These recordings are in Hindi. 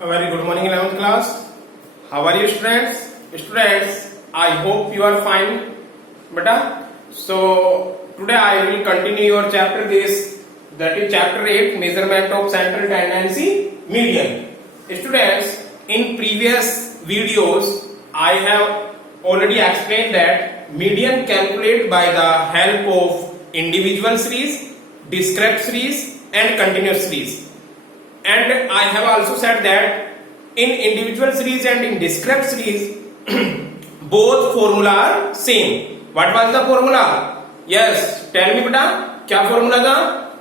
A very good morning 11th class. How are you students? Students, I hope you are fine. Beta. So today I will continue your chapter this, that is chapter 8, measurement of central tendency median. Students, in previous videos I have already explained that median calculated by the help of individual series, discrete series and continuous series. And I have also said that in individual series and in discrete series both formula are same. What was the formula? Yes, tell me beta, क्या formula था?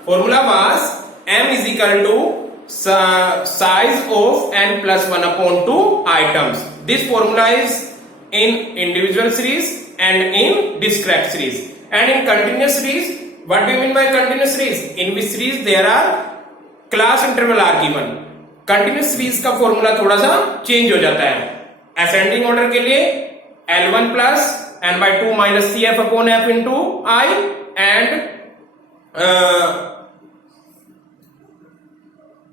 Formula was m is equal to size of n plus 1 upon 2 items. This formula is in individual series and in discrete series. And in continuous series, what do you mean by continuous series? In which series there are class interval are given. Continuous series का फॉर्मूला थोड़ा सा चेंज हो जाता है. असेंडिंग ऑर्डर के लिए L1 plus n by 2 minus C F upon F into I and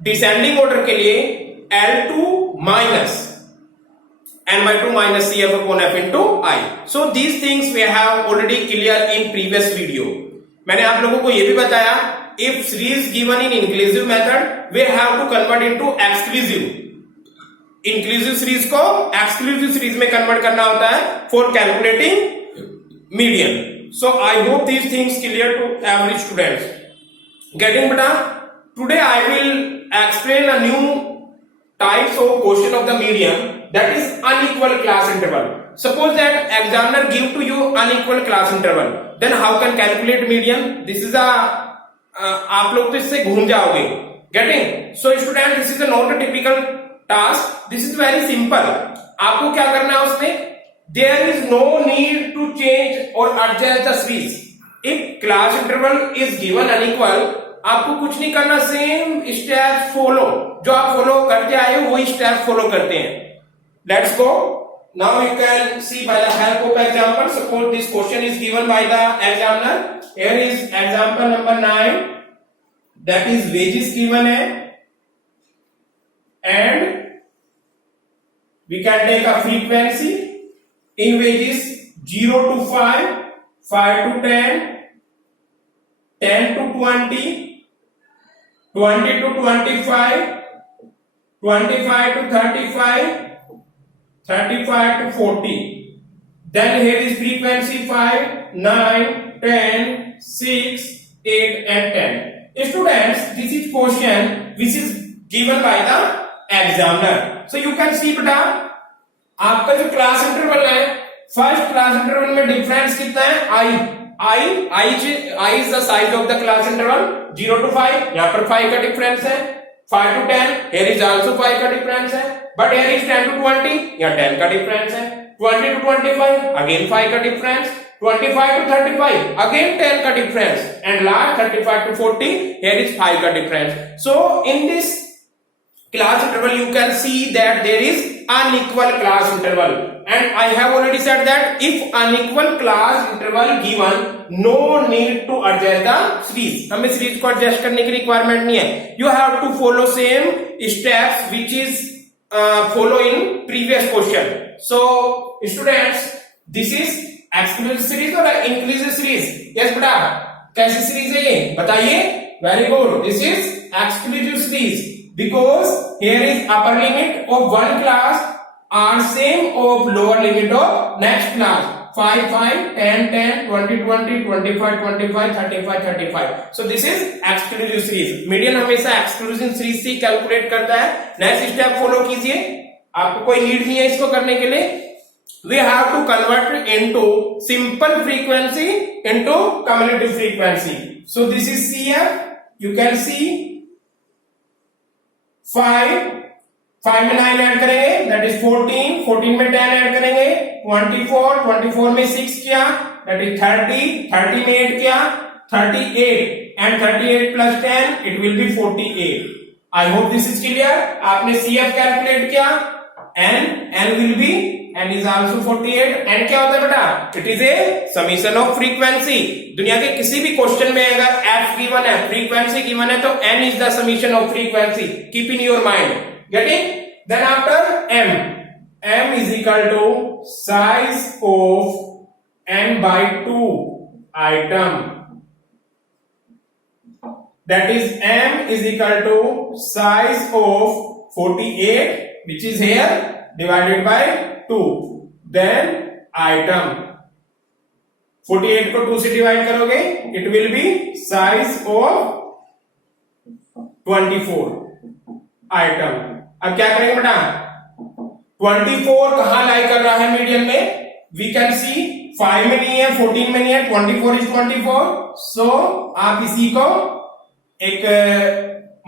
descending order के लिए L2 minus n by 2 minus cf upon f into I. So these things we have already clear in previous video. मैंने आप लोगों को ये भी बताया, if series given in inclusive method we have to convert into exclusive. inclusive series को exclusive series में convert करना होता है for calculating median. So I hope these things clear to every students. Getting beta? Today I will explain a new types of question of the median, that is unequal class interval. Suppose that examiner give to you unequal class interval, then how can calculate median? This is a आप लोग तो इससे घूम जाओगे. Getting? So student, this is not a typical task, this is very simple. आपको क्या करना है उसमें? There is no need to change और adjust the series. If class interval is given unequal, आपको कुछ नहीं करना, सेम स्टेप्स फॉलो, जो आप फॉलो करते आए हो वही स्टेप फॉलो करते हैं. Let's go. Now you can see by the help of example. Suppose this question is given by the examiner. Here is example number 9. That is wages given है, and we can take a frequency in wages 0 to 5, 5 to 10, 10 to 20, 20 to 25, 25 to 35, 35 to 40. Then here is frequency 5, 9, 10, 6, 8 and 10. Students, this is question which is given by the examiner. So you can see beta, आपका जो क्लास इंटरवल है, फर्स्ट क्लास इंटरवल में डिफरेंस कितना है? I is the size of the class interval 0 to 5. यहाँ पर 5 का डिफरेंस है. 5 to 10, here is also 5 का डिफरेंस है. But here is 10 to 20, यहाँ 10 का डिफरेंस है. 20 to 25, again 5 का डिफरेंस. 25 to 35, again 10 का difference. And last 35 to 40, here is 5 का difference. So in this class interval you can see that there is unequal class interval. And I have already said that if unequal class interval given, no need to adjust the series. हमें series को adjust करने की requirement नहीं है. You have to follow same steps which is follow in previous question. So students, this is exclusive series or inclusive series? Yes बेटा, कैसी series है ये बताइए? Very good. This is exclusive series because here is upper limit of one class are same of lower limit of next class. 5, 5, 10, 10, 20, 20, 25, 25, 35, 35. So this is exclusive series. Median हमेशा exclusive series से कैलकुलेट करता है. नेक्स्ट स्टेप फॉलो कीजिए, आपको कोई नीड नहीं है इसको करने के लिए. We have to convert into simple frequency into cumulative frequency. So this is CF. You can see 5 में 9 ऐड करेंगे, that is 14, 14 में 10 ऐड करेंगे, 24, 24 में 6 किया, that is 30, 30 में 8 किया, 38, and 38 plus 10, it will be 48. I hope this is clear. आपने CF कैलकुलेट किया, and N will be n is also 48. n क्या होता है बेटा? It is a summation of frequency. दुनिया के किसी भी क्वेश्चन में अगर f गिवन है, फ्रीक्वेंसी गिवन है, तो n is the summation of frequency. Keep in your mind. Getting? Then after m is equal to size of n by 2 item. That is m is equal to size of 48, which is here, divided by 2. Then item 48 को 2 से डिवाइड करोगे, it will be size of 24 item. अब क्या करेंगे बेटा? 24 कहां लाई कर रहा है मीडियन में? We can see 5 में नहीं है, 14 में नहीं है, 24 is 24. So आप इसी को एक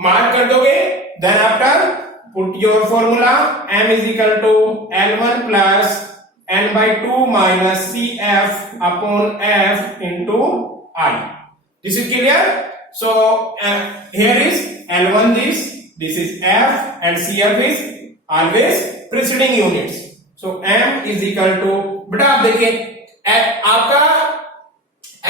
मार्क कर दोगे. Then after put your formula, m is equal to L1 plus n by 2 minus CF upon F into I. This is clear? So here is L1 this is F and CF is always preceding units. So m is equal to, बेटा आप देखिए आपका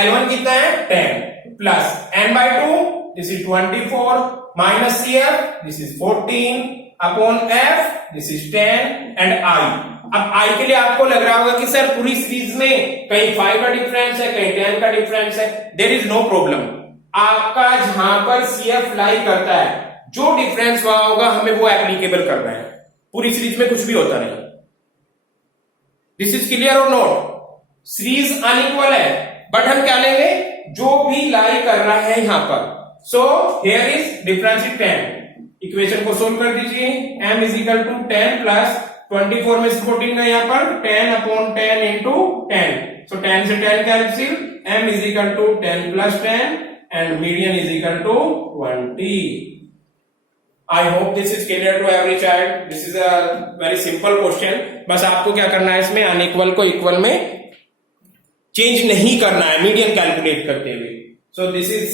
L1 कितना है? 10 plus n by 2, this is 24 minus CF, this is 14 upon F, this is 10 and I. अब I के लिए आपको लग रहा होगा कि सर पूरी सीरीज में कहीं 5 का डिफरेंस है, कहीं 10 का डिफरेंस है. There is no problem. आपका जहां पर CF लाई करता है, जो डिफरेंस वहां होगा हमें वो एप्लीकेबल करना है. पूरी सीरीज में कुछ भी होता नहीं. दिस इज क्लियर और नॉट? सीरीज अनइक्वल है, बट हम क्या लेंगे? जो भी लाई कर रहा है यहां पर. So here is difference is 10. Equation को सोल्व कर दीजिए. m is equal to 10 plus 24 में 14 का यहां पर 10 अपॉन 10 इंटू 10. सो 10 से 10 cancel. m is equal to 10 plus 10 and median is equal to 20. I hope this is clear to every child. This is a very simple question. बस आपको क्या करना है, इसमें अनइक्वल को इक्वल में चेंज नहीं करना है मीडियन कैलकुलेट करते हुए. सो this is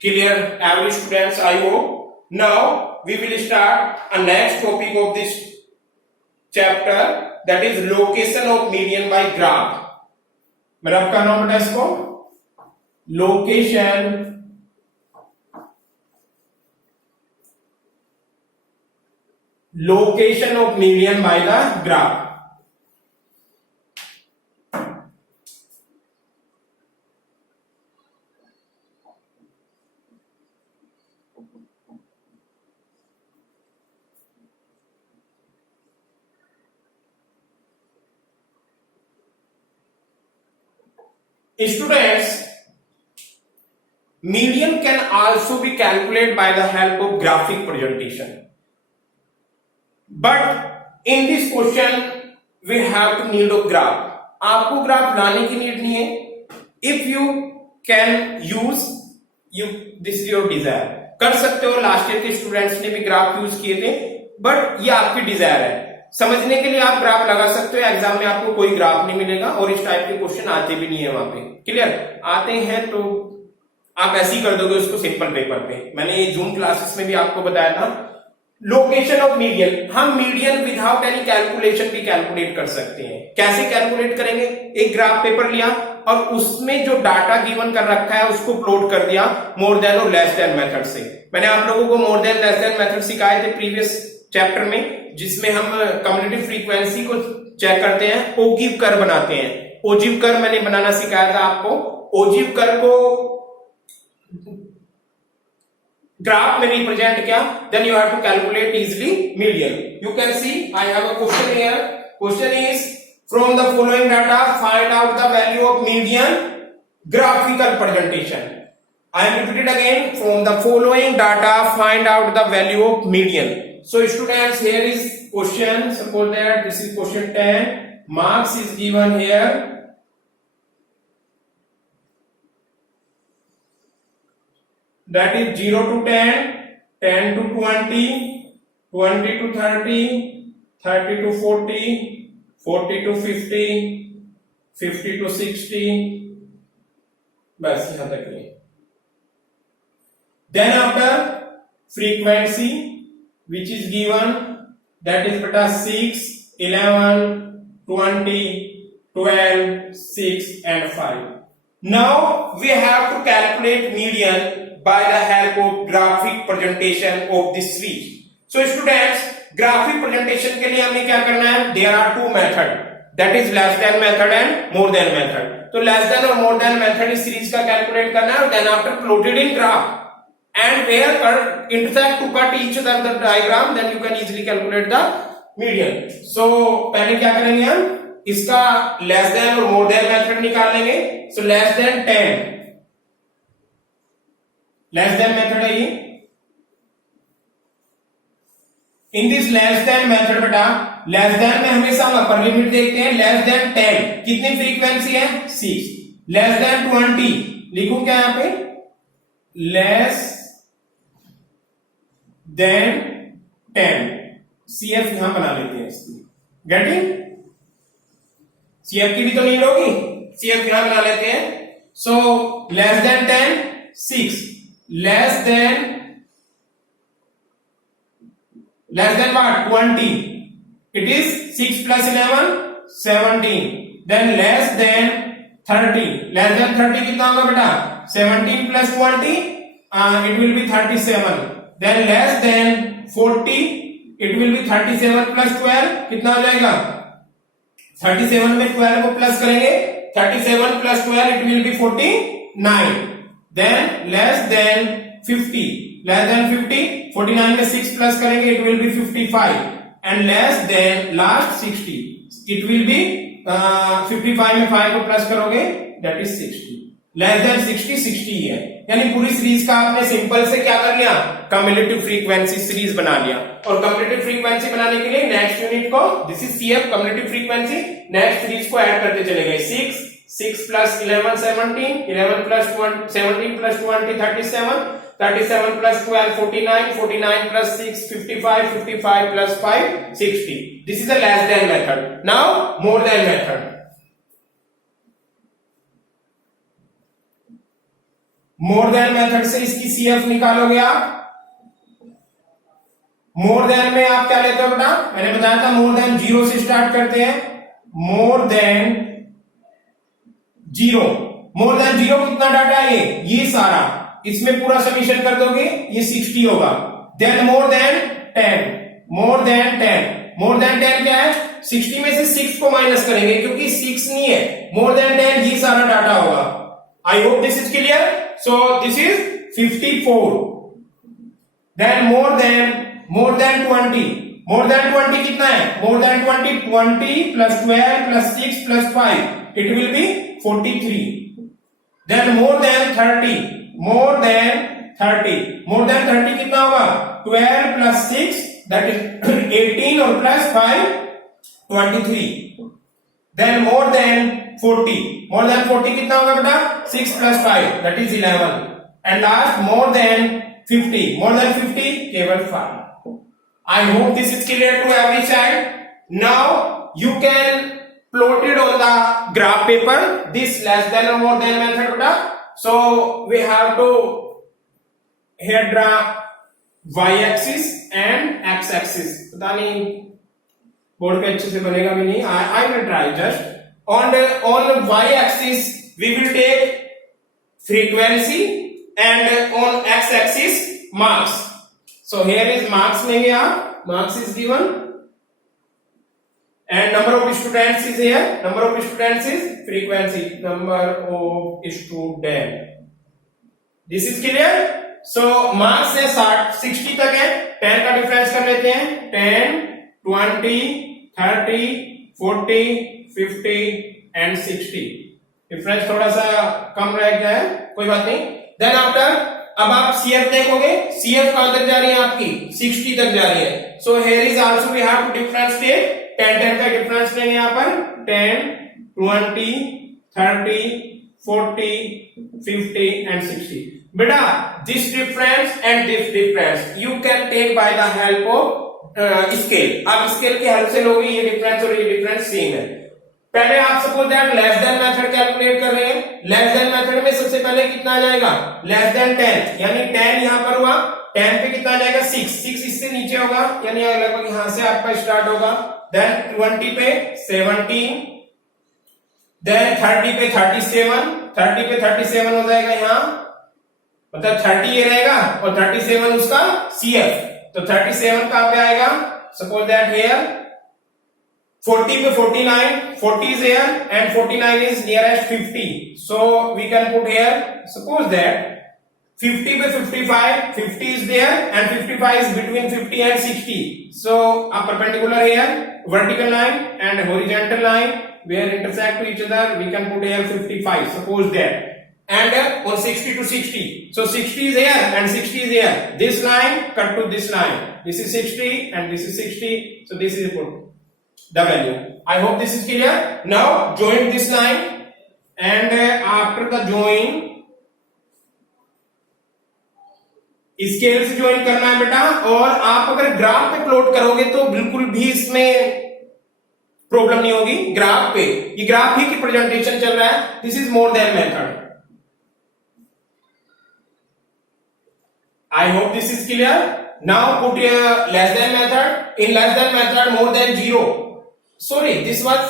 clear every students, I hope. Now we will start a next topic of this chapter, that is location of median by graph. मैं रब कर रहा हूं बेटा इसको. Location of median by the graph. Students, median can also be calculated by the help of graphic presentation, but in this question we have to need a graph. आपको ग्राफ लाने की नीड नहीं है. If you can use this is your desire. कर सकते हो. लास्ट ईयर के स्टूडेंट्स ने भी ग्राफ यूज किए थे, बट ये आपकी डिजायर है. समझने के लिए आप ग्राफ लगा सकते हो. एग्जाम में आपको कोई ग्राफ नहीं मिलेगा और इस टाइप के क्वेश्चन आते भी नहीं है वहां पे. क्लियर? आते हैं तो आप ऐसे ही कर दोगे उसको सिंपल पेपर पे. मैंने ये जूम क्लासेस में भी आपको बताया था. लोकेशन ऑफ मीडियन, हम मीडियन विदाउट एनी कैलकुलेशन भी कैलकुलेट कर सकते हैं. कैसे कैलकुलेट करेंगे? एक ग्राफ पेपर लिया और उसमें जो डाटा गिवन कर रखा है उसको प्लॉट कर दिया मोर देन और लेस देन मेथड से. मैंने आप लोगों को more than less than method सिखाए थे प्रीवियस चैप्टर में, जिसमें हम कम्युनिटी फ्रीक्वेंसी को चेक करते हैं, ओगिव कर्व बनाते हैं. ओजिव कर्व मैंने बनाना सिखाया था आपको. ओजिव कर्व को ग्राफ में रिप्रेजेंट किया, then you have to calculate easily median. You can see I have a question here. Question is from the following data find out the value of median graphical presentation. I am repeated again, from the following data find out the value of median. So students, here is question. Suppose that this is question 10. Marks is given here. That is 0 to 10, 10 to 20, 20 to 30, 30 to 40, 40 to 50, 50 to 60. बस यहां तक नहीं. Then after frequency which is given, that is beta 6 11, 20, 12, 6 and 5. Now we have to calculate median by the help of graphic presentation of this series. So students, graphic presentation के लिए हमें क्या करना है? There are two methods, that is less than method and more than method. तो less than और more than method इस सीरीज का कैलकुलेट करना है, then after plotted in graph and where intersect to cut each other the diagram, then you can easily calculate the median. So पहले क्या करेंगे हम? इसका less than और more than method निकाल लेंगे. So less than 10, less than method है ये. In this less than method बेटा, लेस देन में हमेशा हम अपर लिमिट देखते हैं. लेस देन 10 कितनी फ्रीक्वेंसी है? 6. लेस देन 20 लिखूं क्या यहां पे? Less than 10. सीएफ यहां बना लेते हैं इसकी. गेटिंग? सीएफ की भी तो नीड होगी, सीएफ यहां बना लेते हैं. So less than 10 6, less than what? 20. It is 6 plus 11 17. Then less than 30. Less than 30 कितना होगा बेटा? 17 plus 20 it will be 37. Then less than 40 it will be 37 plus 12 कितना हो जाएगा? 37 में 12 को प्लस करेंगे, 37 plus 12 it will be 49. Then less than 50. Less than 50, 49 में 6 प्लस करेंगे, it will be 55. And less than last 60, it will be 55 में 5 को प्लस करोगे, that is 60. Less than 60 60 ही है. यानी पूरी सीरीज का आपने सिंपल से क्या कर लिया? कम्युलेटिव फ्रीक्वेंसी सीरीज बना लिया. और कम्युलेटिव फ्रीक्वेंसी बनाने के लिए नेक्स्ट यूनिट को, this is CF cumulative frequency, next series को ऐड करते चले गए. 6 plus 11 17, 11 plus 17 plus 20 37, 37 plus 12 49, 49 plus 6 55, 55 plus 5 60. This is the less than method. Now more than method. More than method से इसकी CF निकालोगे आप. More than में आप क्या लेते हो बेटा? मैंने बताया था more than 0 से स्टार्ट करते हैं. More than 0. More than 0 कितना डाटा है ये सारा, इसमें पूरा समीशन कर दोगे, ये 60 होगा. Then more than 10, more than 10, more than 10 क्या है? 60 में से 6 को माइनस करेंगे क्योंकि 6 नहीं है. मोर देन 10 ये सारा डाटा होगा. I hope this is clear. So this is 54. Then more than 20. More than 20 कितना है? More than 20 plus 12 plus 6 plus 5 it will be 43. Then more than 30, more than 30. More than 30 कितना होगा? 12 plus 6 that is 18 और plus 5 23. Then more than 40. More than 40 कितना होगा बेटा? 6 plus 5 that is 11. And last more than 50. More than 50 केवल 5. I hope this is clear to every child. Now you can plot it on the graph paper. This less than or more than method बेटा. So we have to here draw y-axis and x-axis. पता नहीं बोर्ड पे अच्छे से बनेगा भी नहीं. I will try just. On the y-axis we will take frequency and on x-axis marks. So here is marks लेंगे आप. Marks is given and number of students is here. Number of students is frequency. Number of students. This is clear. So marks से 60 तक है. 10 का डिफरेंस कर लेते हैं. 10, 20, 30, 40, 50 and 60. डिफरेंस थोड़ा सा कम रह गया है, कोई बात नहीं. देन आफ्टर अब आप सीएफ देखोगे. सीएफ कहां तक जा रही है आपकी? 60 तक जा रही है. So here is also we have to differentiate. 10 का डिफरेंस लेंगे यहाँ पर. 10, 20, 30, 40, 50 and 60. बेटा this difference and this difference you can take by the help of scale. आप स्केल की हेल्प से लोगे ये डिफरेंस और ये डिफरेंस सेम है. पहले आप suppose that less than method calculate कर रहे हैं. लेस देन मेथड में सबसे पहले कितना आ जाएगा? लेस देन 10, यानी 10 यहां पर हुआ. 10 पे कितना आ जाएगा? 6. 6 इससे नीचे होगा, यानी लगभग यहां से आपका स्टार्ट होगा. देन 20 पे 17, देन 30 पे 37, 30 पे 37 हो जाएगा यहाँ, मतलब 30 ये रहेगा और 37 उसका CF, तो 37 कहां पे आएगा, सपोज दैट हियर 40 पे 49, 40 is here and 49 is nearest 50, so we can put here, suppose that 50 पे 55, 50 is there and 55 is between 50 and 60, so a perpendicular here, vertical line and horizontal line where intersect to each other, we can put here 55, suppose that, and on 60 to 60, so 60 is here and 60 is here, this line cut to this line, this is 60 and this is 60, so this is put the value. I hope this is clear. Now join this line and after the join scale से ज्वाइन करना है बेटा, और आप अगर ग्राफ पे प्लॉट करोगे तो बिल्कुल भी इसमें प्रॉब्लम नहीं होगी। ग्राफ पे, ये ग्राफ ही की प्रेजेंटेशन चल रहा है, this is more than method. I hope this is clear. Now put less than method. In less than method, more than 0. Sorry, this was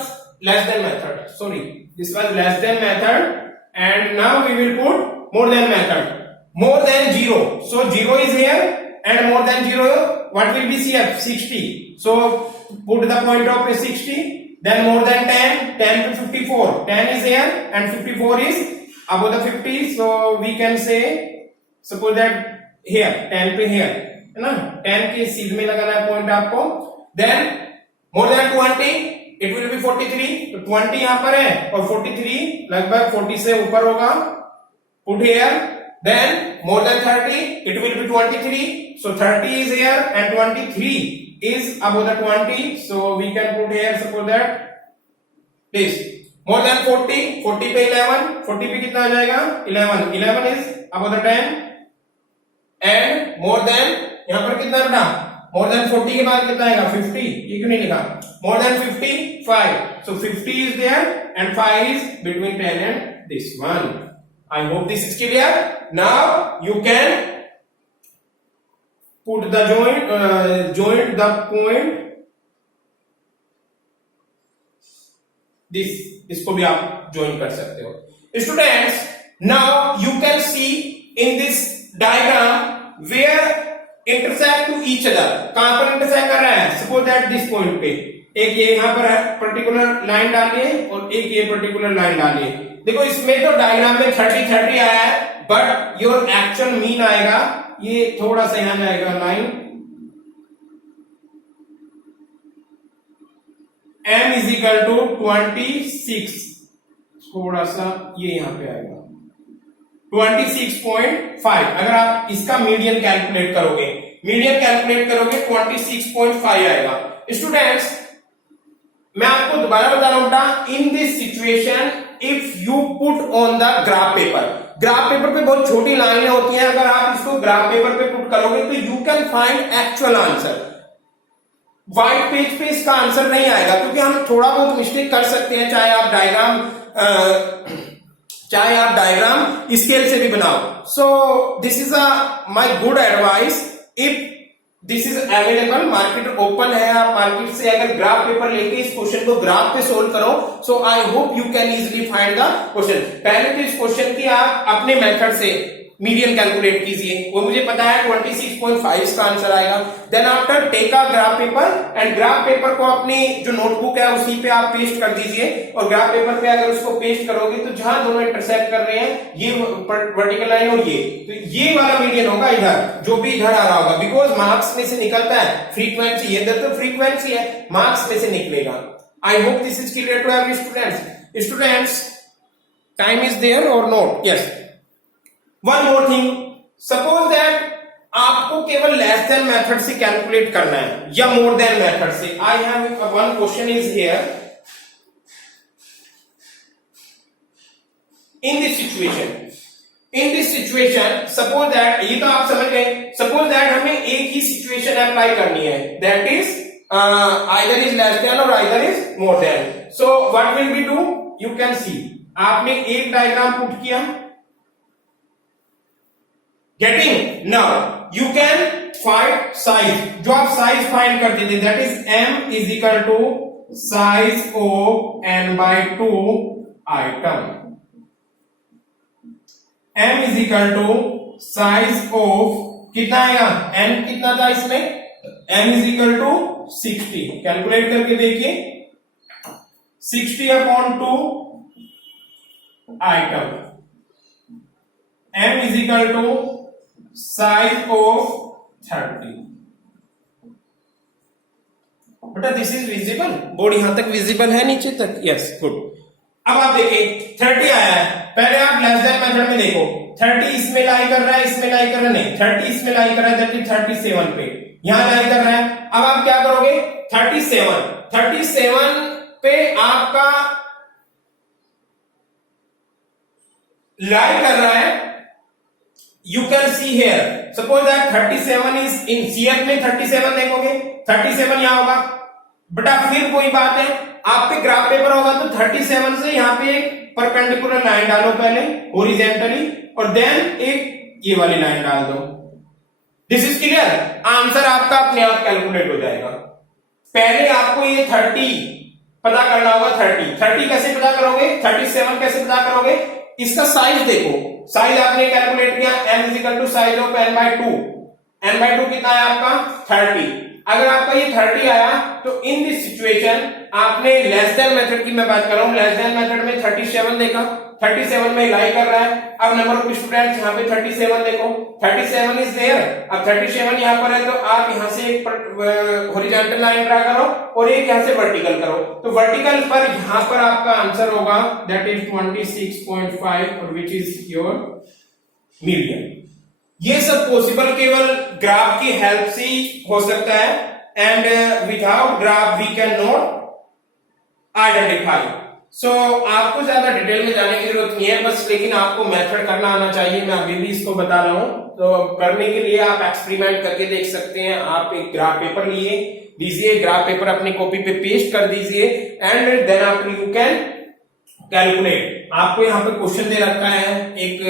less than method. Sorry, this was less than method. And now we will put more than method. More than 0. So 0 is here and more than 0. What will be CF? 60. So put the point of 60. Then more than 10. 10 to 54. 10 is here and 54 is above the 50. So we can say, suppose that here 10 पे here है ना, 10 के सीध में लगाना है पॉइंट आपको। Then more than 20 it will be 43, तो 20 यहां पर है और 43 लगभग 40 से ऊपर होगा, put here. Then more than 30 it will be 23, so 30 is here and 23 is above the 20, so we can put here suppose that this. More than 40, 40 पे 11, 40 पे कितना आ जाएगा 11, 11 is above the 10 and more than यहां पर कितना बेटा, मोर देन 40 के बाद कितना आएगा 50, ये क्यों नहीं लिखा, more than 55, so 50 is there and 5 is between 10 and this one. I hope this is clear. Now you can put the joint the point this, इसको भी आप ज्वाइन कर सकते हो। Students, now you can see in this diagram where intersect to each other, कहां पर इंटरसेक्ट कर रहा है, सपोज दैट दिस पॉइंट पे एक ये यहां पर पर्टिकुलर लाइन डालिए और एक ये पर्टिकुलर लाइन डालिए। देखो इसमें तो डायग्राम में 30 आया है, बट योर एक्चुअल मीन आएगा ये थोड़ा सा यहां जाएगा line, m is equal to 26, थोड़ा सा ये यहां पे आएगा 26.5। अगर आप इसका मीडियन कैलकुलेट करोगे 26.5 आएगा। स्टूडेंट्स, मैं आपको दोबारा बता रहा हूं बेटा, इन this situation if you put on the graph paper पे बहुत छोटी लाइनें होती हैं, अगर आप इसको ग्राफ पेपर पे पुट करोगे तो you can find actual answer. White page पे इसका आंसर नहीं आएगा, क्योंकि हम थोड़ा बहुत मिस्टेक कर सकते हैं, चाहे आप डायग्राम स्केल से भी बनाओ। सो this is my good advice, if this is available, market open है, आप मार्केट से अगर ग्राफ पेपर लेके इस क्वेश्चन को ग्राफ पे सोल्व करो, so I hope you can easily find the question. पहले तो इस क्वेश्चन की आप अपने मेथड से मीडियन कैलकुलेट कीजिए, वो मुझे पता है 26.5 का आंसर आएगा। Then after take a graph paper and graph paper को अपनी जो नोटबुक है उसी पे आप पेस्ट कर दीजिए, और ग्राफ पेपर पे अगर उसको पेस्ट करोगे तो जहां दोनों इंटरसेक्ट कर रहे हैं, ये वर्टिकल लाइन और ये, तो ये वाला मीडियन होगा इधर, जो भी इधर आ रहा होगा, बिकॉज मार्क्स में से निकलता है फ्रीक्वेंसी, ये तो फ्रीक्वेंसी है, मार्क्स में से निकलेगा। I hope this is clear to every students. Students, time is there और not? Yes. One more thing, suppose that आपको केवल लेस देन मेथड से कैलकुलेट करना है या मोर देन मेथड से। I have one question is here, in this situation suppose that, ये तो आप समझ गए, सपोज दैट हमें एक ही सिचुएशन अप्लाई करनी है, that is either is less than और either is more than. So what will we do, you can see, आपने एक डायग्राम पुट किया, getting, now you can find size, जो आप साइज फाइंड करते थे, that is m is equal to size of n/2 item. m is equal to size of, कितना आएगा, n कितना था इसमें, m is equal to 60, calculate करके देखिए, 60/2 item, m is equal to size of 30। बेटा दिस इज विजिबल, बोर्ड यहां तक विजिबल है नीचे तक, यस गुड। अब आप देखिए 30 आया है, पहले आप लेस देन मेथड में देखो, 30 इसमें लाई कर रहा है, इसमें लाई कर रहा है, नहीं 30 इसमें लाई कर रहा है, दैट इज 37 पे यहां लाई कर रहा है। अब आप क्या करोगे, 37 पे आपका लाई कर रहा है, you can see here, suppose that 37 is in CF में 37 देखोगे, 37 यहां होगा बेटा, फिर कोई बात है, आप पे ग्राफ पेपर होगा तो 37 से यहां पे एक परपेंडिकुलर लाइन डालो पहले हॉरिजॉन्टली, और देन एक ये वाली लाइन डाल दो। दिस इज क्लियर, आंसर आपका अपने आप कैलकुलेट हो जाएगा। पहले आपको ये 30 पता करना होगा, 30 कैसे पता करोगे, 37 कैसे पता करोगे, इसका साइज देखो, साइज आपने कैलकुलेट किया, m is equal to size of n/2, n/2 कितना है आपका 30। अगर आपका ये 30 आया तो इन दिस सिचुएशन आपने लेस देन मेथड की मैं बात कर रहा हूं, लेस देन मेथड में 37 देखा, 37 में लाई कर रहा है। अब नंबर ऑफ स्टूडेंट्स यहाँ पे 37 देखो, 37 इज देयर, अब 37 यहाँ पर है तो आप यहाँ से एक हॉरिजॉन्टल लाइन ड्रा करो और एक यहाँ से वर्टिकल करो, तो वर्टिकल पर यहाँ पर आपका आंसर होगा दैट इज 26.5 और विच इज योर मीडियम। ये सब पॉसिबल केवल ग्राफ की हेल्प से ही हो सकता है, and without graph we can not identify. So आपको ज्यादा डिटेल में जाने की जरूरत नहीं है, बस लेकिन आपको मेथड करना आना चाहिए, मैं अभी भी इसको बता रहा हूं। तो करने के लिए आप एक्सपेरिमेंट करके देख सकते हैं, आप एक ग्राफ पेपर लिए दीजिए, ग्राफ पेपर अपनी कॉपी पे पेस्ट कर दीजिए, and then after you can calculate. आपको यहाँ पे क्वेश्चन दे रखा है, एक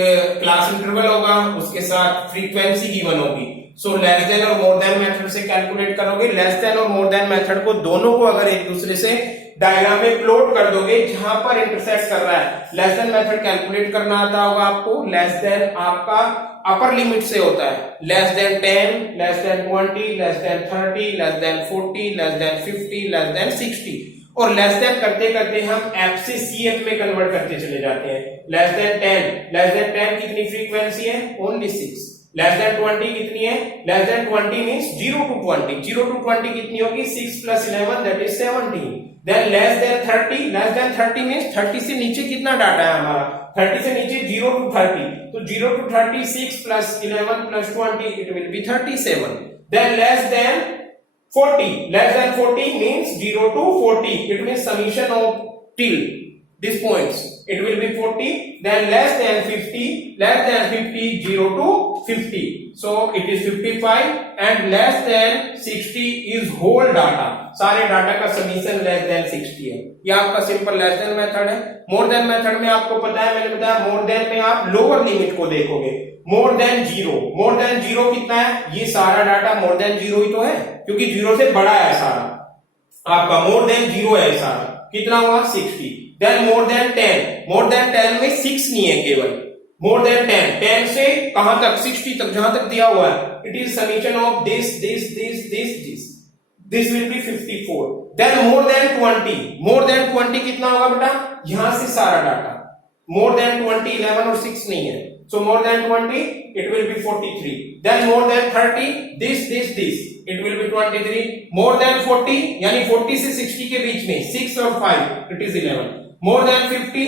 क्लास इंटरवल होगा, उसके साथ फ्रीक्वेंसी गिवन होगी। सो लेस देन और मोर देन मेथड से कैलकुलेट करोगे। लेस देन और मोर देन मेथड को दोनों को अगर एक दूसरे से डायग्राम में प्लॉट कर दोगे जहां पर इंटरसेक्ट कर रहा है, लेस देन मेथड कैलकुलेट करना आता होगा आपको। लेस देन आपका अपर लिमिट से होता है, less than 10, less than 20, less than 30, less than 40, less than 50, less than 60, और लेस देन करते करते हम एफ से सीएफ में कन्वर्ट करते चले जाते हैं। लेस देन 10 कितनी फ्रीक्वेंसी है, ओनली 6। लेस देन 20 कितनी है, less than 20 means 0 to 20, 0 to 20 कितनी होगी, 6 + 11 that is 17। Than less than 30 means 30 से नीचे कितना डाटा है हमारा, 30 से नीचे 0 to 30, तो 0 to 30 6 + 11 + 20 it will B 37। Than less than 40 means 0 to 40, it means summation of till these points, it will be 40. Then less than 50, 0 to 50, so it is 55, and less than 60 is whole data, सारे डाटा का समीशन लेस देन 60 है। ये आपका सिंपल लेस देन मेथड है। मोर देन मेथड में आपको पता है, मैंने बताया मोर देन में आप लोअर लिमिट को देखोगे। मोर देन जीरो कितना है, ये सारा डाटा मोर देन 0 ही तो है, क्योंकि 0 से बड़ा है सारा आपका, मोर देन 0 है सारा, कितना हुआ 60। देन मोर देन 10 में 6 नहीं है केवल, मोर देन 10 से कहां तक, 60 तक जहां तक दिया हुआ है, it is summation of this will be 54। Then more than 20 कितना होगा बेटा, यहां से सारा डाटा, मोर देन 20 11 और 6 नहीं है, so more than 20 it will be 43. Then more than 30 this it will be 23. More than 40 यानी 40 से 60 के बीच में 6 और 5 it is 11. More than 50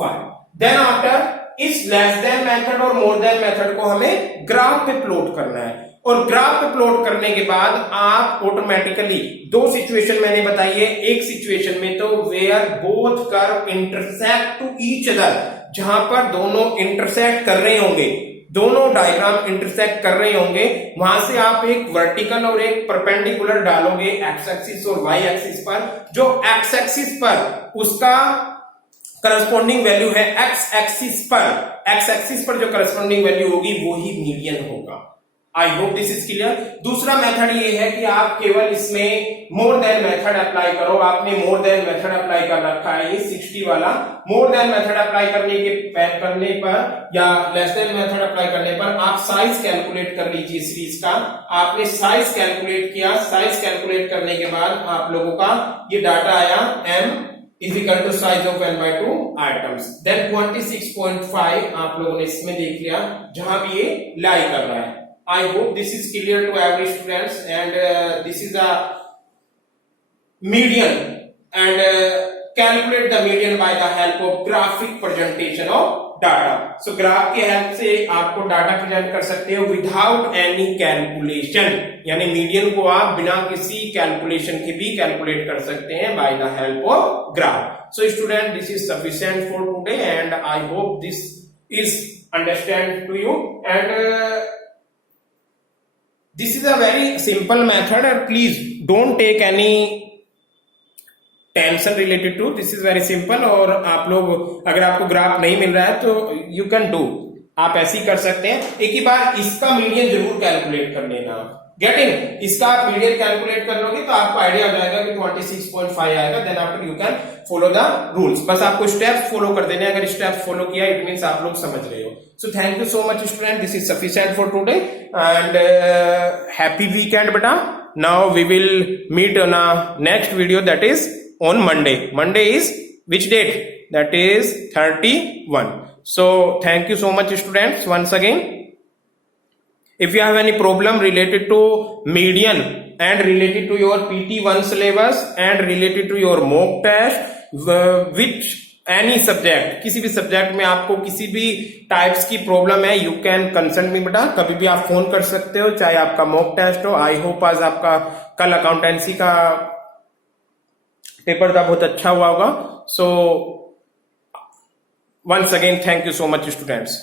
5. Then after इस less than method और more than method को हमें ग्राफ पे प्लॉट करना है, और ग्राफ पे प्लॉट करने के बाद आप ऑटोमेटिकली दो सिचुएशन मैंने बताई है। एक सिचुएशन में तो where both curve intersect to each other, जहां पर दोनों इंटरसेक्ट कर रहे होंगे, दोनों डायग्राम इंटरसेक्ट कर रहे होंगे, वहां से आप एक वर्टिकल और एक परपेंडिकुलर डालोगे एक्स एक्सिस और वाई एक्सिस पर। जो एक्स एक्सिस पर उसका करस्पॉन्डिंग वैल्यू है, एक्स एक्सिस पर जो करस्पॉन्डिंग वैल्यू होगी वो ही मीडियन होगा। I hope this is clear. दूसरा मेथड ये है कि आप केवल इसमें मोर देन मेथड अप्लाई करो। आपने मोर देन मेथड अप्लाई कर रखा है, ये 60 वाला मोर देन मेथड अप्लाई करने पर या लेस देन मेथड अप्लाई करने पर आप साइज कैलकुलेट कर लीजिए सीरीज का। आपने साइज कैलकुलेट किया, साइज कैलकुलेट करने के बाद आप लोगों का ये डाटा आया m is equal to size of n/2 items. Then 26.5 आप लोगों ने इसमें देख लिया जहां भी ये लाई कर रहा है। I hope this is clear to every students, and this is a median, and calculate the median by the help of graphic presentation of data. So graph के हेल्प से आपको डाटा प्रेजेंट कर सकते हो विदाउट एनी कैलकुलेशन, यानी मीडियन को आप बिना किसी कैलकुलेशन के भी कैलकुलेट कर सकते हैं by the help of graph. So student this is sufficient for today and I hope this is understand to you and this is a very simple method and please don't take any tension related to this is very simple। और आप लोग अगर आपको ग्राफ नहीं मिल रहा है तो you can do, आप ऐसे ही कर सकते हैं। एक ही बार इसका मीडियन जरूर कैलकुलेट कर लेना, गेटिंग इसका आप मीडियन कैलकुलेट कर लोगे तो आपको आइडिया हो जाएगा कि 26.5 आएगा। Then after you can follow the rules, बस आपको स्टेप्स फॉलो कर देने। अगर स्टेप्स फॉलो किया इट मींस आप लोग समझ रहे हो। So thank you so much student, this is sufficient for today and happy weekend बेटा। Now we will meet on a next video that is on Monday. Monday is which date? That is 31. So thank you so much students once again. If you have any problem related to median and related to your PT1 syllabus and related to your mock test which any subject, किसी भी सब्जेक्ट में आपको किसी भी टाइप्स की प्रॉब्लम है, यू कैन कंसल्ट मी बेटा। कभी भी आप फोन कर सकते हो, चाहे आपका मॉक टेस्ट हो। आई होप आज आपका कल अकाउंटेंसी का पेपर था बहुत अच्छा हुआ होगा। सो once again thank you so much students।